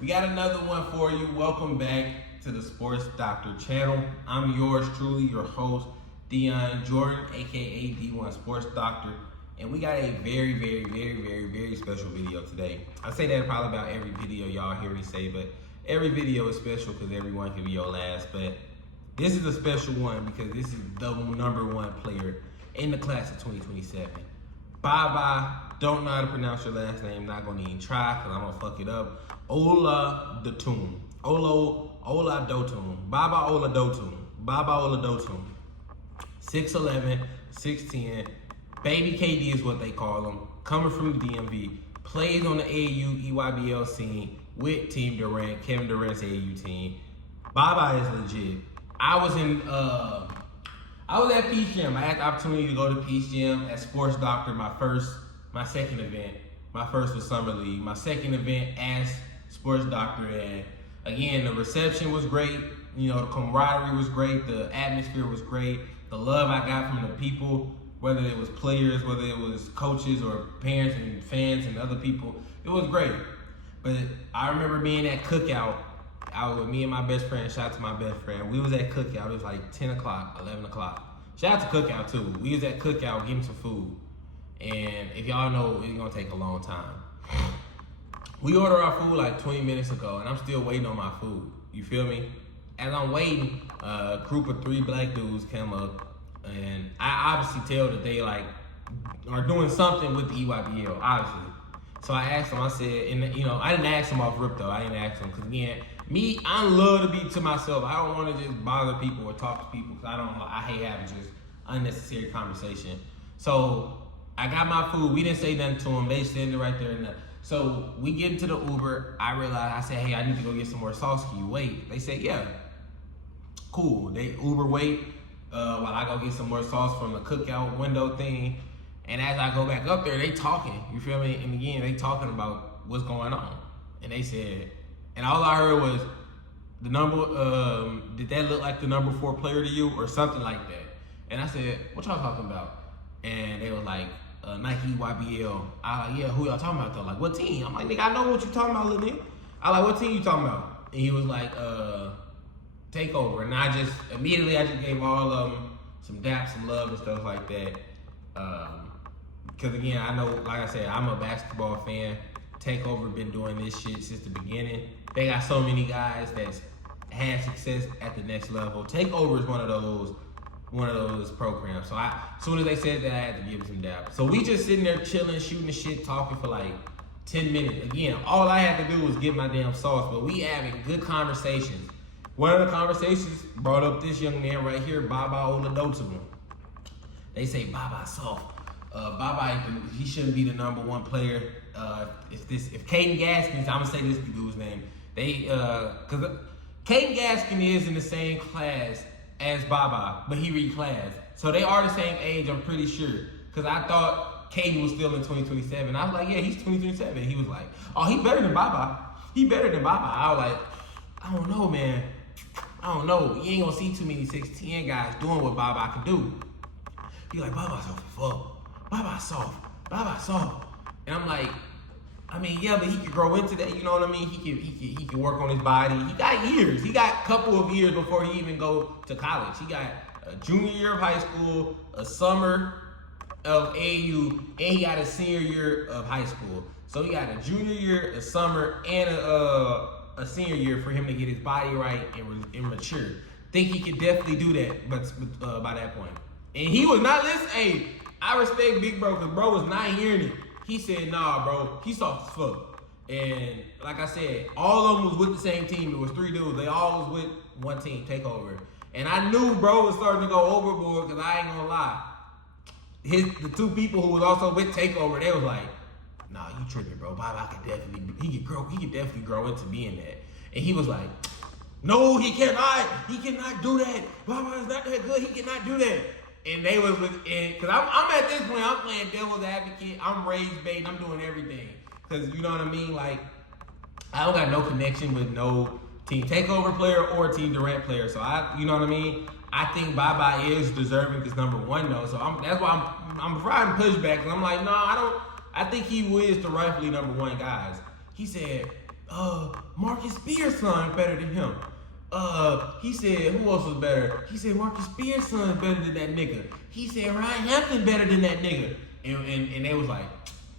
We got another one for you. Welcome back to the Sports Doctor channel. I'm yours truly, your host, Dion Jordan, aka D1 Sports Doctor. And we got a very special video today. I say that probably about every video y'all hear me say, but every video is special because everyone can be your last. But this is a special one because this is the #1 player in the class of 2027. Bye-bye. Don't know how to pronounce your last name. Not gonna even try because I'm gonna fuck it up. Oladotun. Oladotun. Bye-bye Oladotun. Bye-bye Oladotun. 6'11", 6'10". Baby KD is what they call him. Coming from the DMV. Plays on the AAU Eybl scene with Team Durant, Kevin Durant's AAU team. Bye-bye is legit. I was at Peach Jam. I had the opportunity to go to Peach Jam as Sports Doctor, my second event. My first was Summer League. My second event as Sports Doctor. And again, the reception was great. You know, the camaraderie was great. The atmosphere was great. The love I got from the people, whether it was players, whether it was coaches or parents and fans and other people, it was great. But I remember being at cookout. I was with me and my best friend. Shout out to my best friend. We was at cookout. It was like 10 o'clock, 11 o'clock. Shout out to cookout too. We was at cookout getting some food. And if y'all know, it's gonna take a long time. We ordered our food like 20 minutes ago and I'm still waiting on my food. You feel me? As I'm waiting, a group of 3 black dudes came up and I obviously tell that they like are doing something with the Eybl, obviously. So I asked them, I said, and you know, I didn't ask them off rip though. I didn't ask them because again, me, I love to be to myself. I don't want to just bother people or talk to people because I hate having just unnecessary conversation. So I got my food. We didn't say nothing to them. They said it right there. So we get into the Uber. I realized, I said, hey, I need to go get some more sauce. Can you wait? They said, yeah. Cool. They Uber wait while I go get some more sauce from the cookout window thing. And as I go back up there, they talking, you feel me? And again, they talking about what's going on. And they said, and all I heard was, the number, did that look like the #4 player to you or something like that? And I said, what y'all talking about? And they were like, Nike YBL. I like, yeah, who y'all talking about though? Like, what team? I'm like, nigga, I know what you talking about, little nigga. I like, what team you talking about? And he was like, Takeover. And I just gave all of them some daps, some love and stuff like that. Because again, I know, like I said, I'm a basketball fan. Takeover been doing this shit since the beginning. They got so many guys that's had success at the next level. Takeover is one of those programs. So as soon as they said that, I had to give them some dap. So we just sitting there chilling, shooting the shit, talking for like 10 minutes. Again, all I had to do was get my damn sauce, but we having good conversations. One of the conversations brought up this young man right here, Bye-bye Oladotun. They say Bye-bye soft. Bye-bye, he shouldn't be the #1 player. If Caden Gaskins, I'm gonna say this dude's name. Cause Caden Gaskin is in the same class as Bye-bye, but he reclassed. So they are the same age, I'm pretty sure. Cause I thought Caden was still in 2027. I was like, yeah, he's 2027. He was like, oh, he better than Bye-bye. He better than Bye-bye. I was like, I don't know, man. I don't know. You ain't gonna see too many 6'10" guys doing what Bye-bye can do. He like, Bye-bye soft as fuck. Bye-bye soft. Bye-bye soft. And I'm like, I mean, yeah, but he could grow into that, you know what I mean? He can work on his body. He got years. He got a couple of years before he even go to college. He got a junior year of high school, a summer of AAU, and he got a senior year of high school. So he got a junior year, a summer, and a senior year for him to get his body right and mature. Think he could definitely do that, but by that point. And he was not listening. Hey, I respect Big Bro, because bro was not hearing it. He said, nah, bro, he's soft as fuck. And like I said, all of them was with the same team. It was 3 dudes. They all was with one team, Takeover. And I knew bro was starting to go overboard because I ain't gonna lie. The 2 people who was also with Takeover, they was like, nah, you tripping, bro. Bye-bye could definitely, he could definitely grow into being that. And he was like, no, he cannot do that. Bye-bye is not that good, he cannot do that. And they was with, cause I'm at this point, I'm playing devil's advocate, I'm rage baiting, I'm doing everything. Cause you know what I mean? Like, I don't got no connection with no Team Takeover player or Team Durant player. So you know what I mean? I think Bye-bye is deserving because #1 though. So that's why I'm trying to push back. Cause I'm like, no, I think he is the rightfully #1 guys. He said, Marcus Spears' son better than him. He said, who else was better? He said, Marcus Spears' son better than that nigga. He said, Ryan Hampton better than that nigga. And they was like,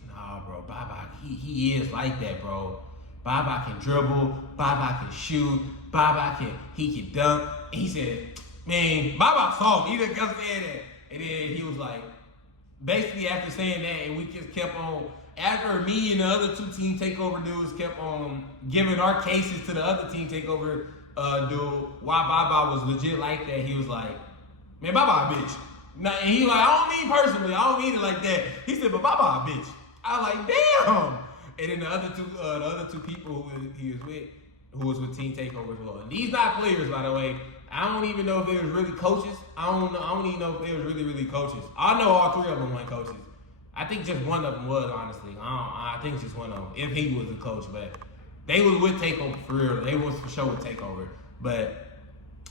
nah, bro, Baba, he is like that, bro. Baba can dribble, Baba can shoot, he can dunk. And he said, man, Baba soft. He just kept saying that. And then he was like, basically after saying that, and we just kept on, after me and the other two team takeover dudes kept on giving our cases to the other team takeover dude, why Baba was legit like that, he was like, man, Baba a bitch. Now, and he like, I don't mean personally, I don't mean it like that. He said, but Baba a bitch. I was like, damn. And then the other two people who he was with, who was with Team Takeover as well. And these not players, by the way. I don't even know if they was really coaches. I don't even know if they was really coaches. I know all three of them weren't coaches. I think just one of them was, honestly. I think just one of them, if he was a coach. But they was with Takeover for real. They was for sure with Takeover. But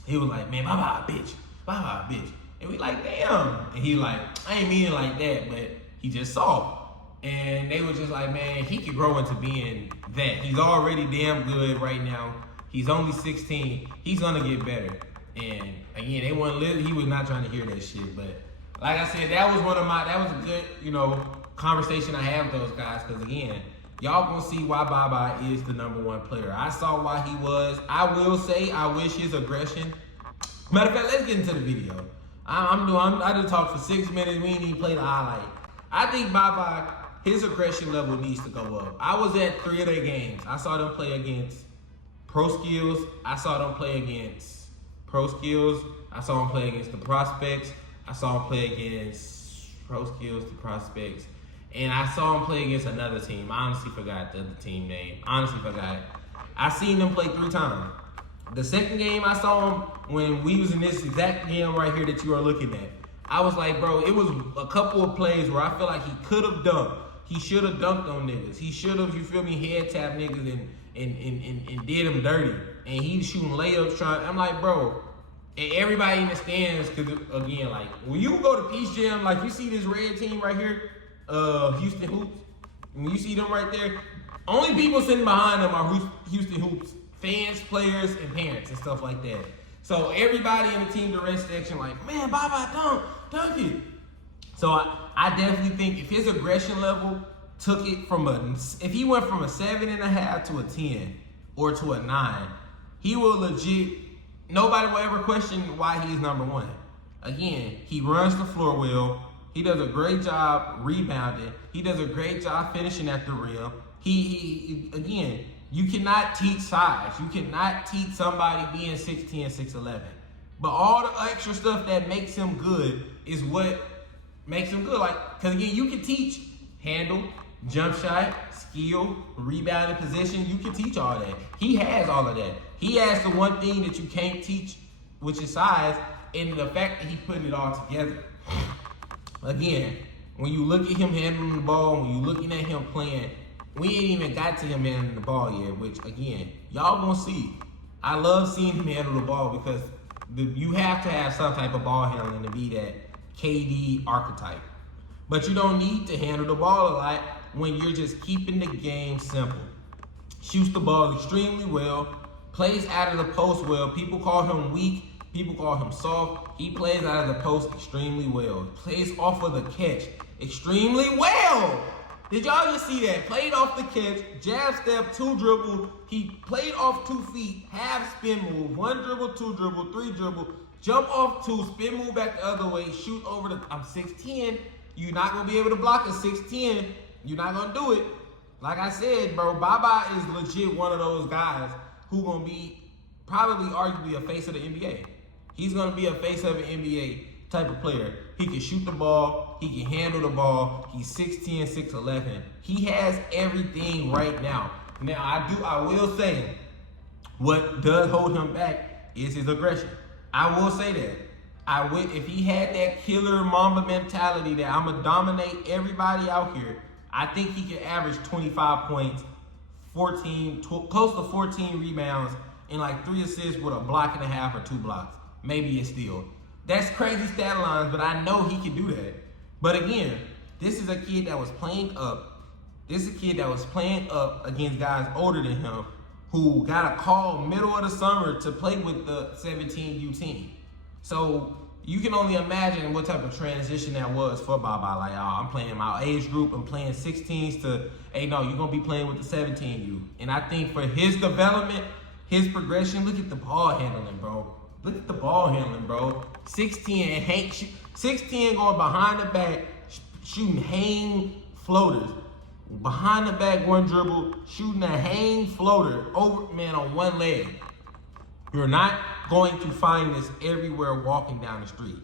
he was like, man, Baba a bitch. Baba a bitch. And we like, damn. And he like, I ain't mean it like that, but he just soft. And they were just like, man, he could grow into being that. He's already damn good right now. He's only 16. He's gonna get better. And again, he was not trying to hear that shit. But like I said, that was a good, conversation I had with those guys. Because again, y'all gonna see why Baba is the #1 player. I saw why he was. I will say, I wish his aggression. Matter of fact, let's get into the video. I just talked for 6 minutes. We ain't even play the highlight. I think Baba, his aggression level needs to go up. I was at 3 of their games. I saw them play against Pro Skills. I saw them play against Pro Skills. I saw them play against the Prospects. I saw them play against Pro Skills, the Prospects. And I saw them play against another team. I honestly forgot the other team name. Honestly forgot. I seen them play 3 times. The second game I saw him when we was in this exact game right here that you are looking at. I was like, bro, it was a couple of plays where I feel like he could have dunked. He should have dunked on niggas. He should have, you feel me, head tap niggas and did them dirty. And he's shooting layups I'm like, bro, and everybody in the stands, cause again, like, when you go to Peace Jam, like you see this red team right here, Houston Hoops, when you see them right there, only people sitting behind them are Houston Hoops, fans, players, and parents and stuff like that. So everybody in the team direct section like, man, Baba, dunk it. So I definitely think if his aggression level took it if he went from a 7.5 to a 10 or to a 9, he will legit, nobody will ever question why he's #1. Again, he runs the floor well. He does a great job rebounding. He does a great job finishing at the rim. He again, you cannot teach size. You cannot teach somebody being 6'10", 6'11". But all the extra stuff that makes him good is what makes him good. Like, cause again, you can teach handle, jump shot, skill, rebounding position. You can teach all that. He has all of that. He has the one thing that you can't teach, which is size, and the fact that he put it all together. Again, when you look at him handling the ball, when you looking at him playing, we ain't even got to him handling the ball yet, which again, y'all gonna see. I love seeing him handle the ball because you have to have some type of ball handling to be that KD archetype. But you don't need to handle the ball a lot when you're just keeping the game simple. Shoots the ball extremely well, plays out of the post well. People call him weak, people call him soft. He plays out of the post extremely well. Plays off of the catch extremely well. Did y'all just see that? Played off the catch, jab step, 2 dribble. He played off 2 feet, half spin move, 1 dribble, 2 dribble, 3 dribble, jump off 2, spin move back the other way, shoot over the, I'm 6'10". You're not gonna be able to block a 6'10". You're not gonna do it. Like I said, bro, Baba is legit one of those guys who gonna be probably arguably a face of the NBA. He's gonna be a face of an NBA type of player. He can shoot the ball, he can handle the ball, he's 6'10", 6'11". He has everything right now. Now, I will say, what does hold him back is his aggression. I will say that. If he had that killer Mamba mentality that I'm gonna dominate everybody out here, I think he could average 25 points, close to 14 rebounds, and like 3 assists with a block and a half or 2 blocks. Maybe a steal. That's crazy stat lines, but I know he can do that. But again, this is a kid that was playing up This is a kid that was playing up against guys older than him who got a call middle of the summer to play with the 17U team. So you can only imagine what type of transition that was for Baba. Like, oh, I'm playing my age group, I'm playing 16s to, hey, no, you're going to be playing with the 17U. And I think for his development, his progression, look at the ball handling, bro. Look at the ball handling, bro. 6'10", 6'10", going behind the back, shooting hang floaters. Behind the back, one dribble, shooting a hang floater over, man, on one leg. You're not going to find this everywhere walking down the street.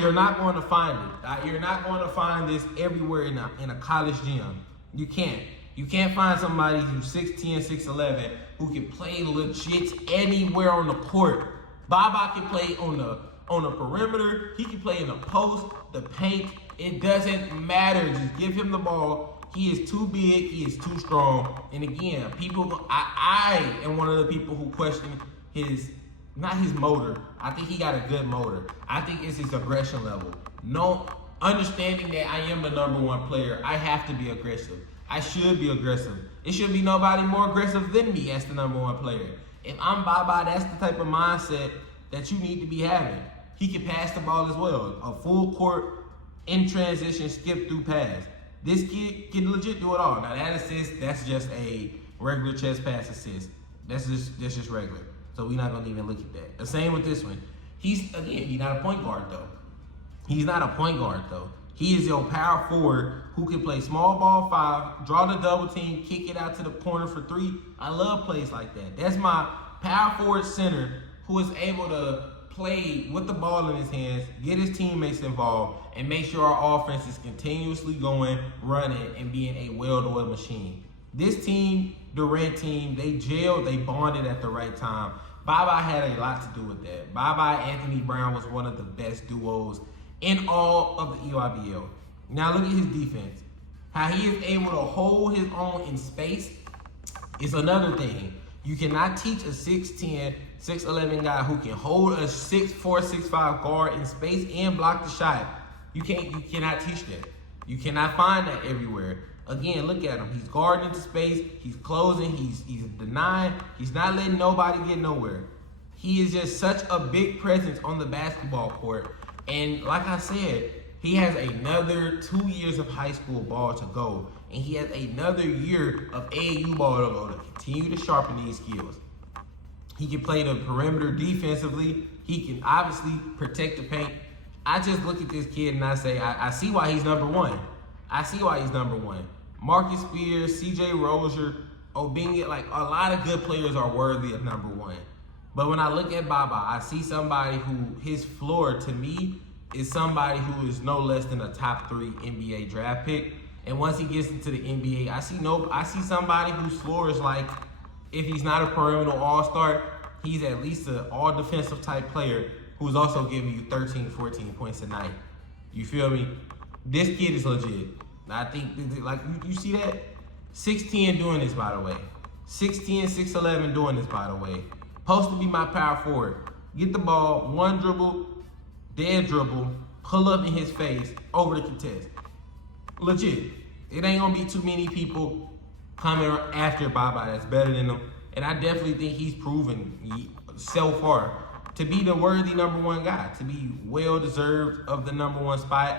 You're not going to find it. You're not going to find this everywhere in a college gym. You can't. You can't find somebody who's 6'10", 6'11", who can play legit anywhere on the court. Baba can play on the perimeter. He can play in the post, the paint. It doesn't matter. Just give him the ball. He is too big. He is too strong. And again, I am one of the people who question not his motor. I think he got a good motor. I think it's his aggression level. No, understanding that I am the #1 player, I have to be aggressive. I should be aggressive. It should be nobody more aggressive than me as the #1 player. If I'm Baba, that's the type of mindset that you need to be having. He can pass the ball as well. A full court, in transition, skip through pass. This kid can legit do it all. Now that assist, that's just a regular chest pass assist. That's just regular. So we're not gonna even look at that. The same with this one. He's not a point guard though. He's not a point guard though. He is your power forward who can play small ball 5, draw the double team, kick it out to the corner for 3. I love plays like that. That's my power forward center who is able to play with the ball in his hands, get his teammates involved, and make sure our offense is continuously going, running, and being a well-oiled machine. This team, Durant team, they gelled, they bonded at the right time. Baba had a lot to do with that. Baba and Anthony Brown was one of the best duos in all of the EYBL. Now look at his defense. How he is able to hold his own in space is another thing. You cannot teach a 6'10", 6'11" guy who can hold a 6'4", 6'5" guard in space and block the shot. You cannot teach that. You cannot find that everywhere. Again, look at him. He's guarding into space. He's closing. He's denying. He's not letting nobody get nowhere. He is just such a big presence on the basketball court. And like I said, he has another 2 years of high school ball to go. And he has another year of AAU ball to go to continue to sharpen these skills. He can play the perimeter defensively. He can obviously protect the paint. I just look at this kid and I say, I see why he's #1. I see why he's #1. Marcus Spears, CJ Rozier, Obinga, like a lot of good players are worthy of #1. But when I look at Baba, I see somebody who his floor to me is somebody who is no less than a top 3 NBA draft pick. And once he gets into the NBA, I see somebody whose floor is like, if he's not a perennial all-star, he's at least an all-defensive type player who's also giving you 13, 14 points a night. You feel me? This kid is legit. I think, like, you see that? 6'10" doing this, by the way. 6'10", 6'11" doing this, by the way. Supposed to be my power forward. Get the ball, one dribble, dead dribble, pull up in his face, over the contest. Legit. It ain't gonna be too many people coming after Baba that's better than him. And I definitely think he's proven so far to be the worthy #1 guy, to be well-deserved of the #1 spot,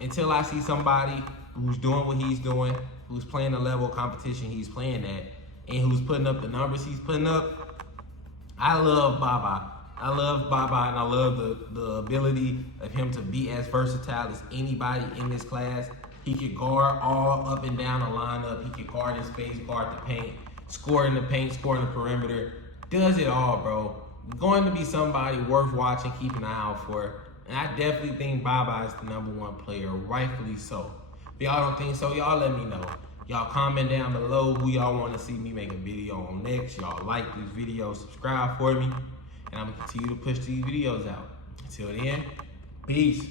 until I see somebody who's doing what he's doing, who's playing the level of competition he's playing at, and who's putting up the numbers he's putting up. I love Baba. I love Baba, and I love the ability of him to be as versatile as anybody in this class. He can guard all up and down the lineup. He can guard in space, guard the paint, score in the paint, score in the perimeter. Does it all, bro. Going to be somebody worth watching, keep an eye out for. And I definitely think Baba is the #1 player, rightfully so. If y'all don't think so, y'all let me know. Y'all comment down below who y'all want to see me make a video on next. Y'all like this video, subscribe for me, and I'm going to continue to push these videos out. Until then, peace.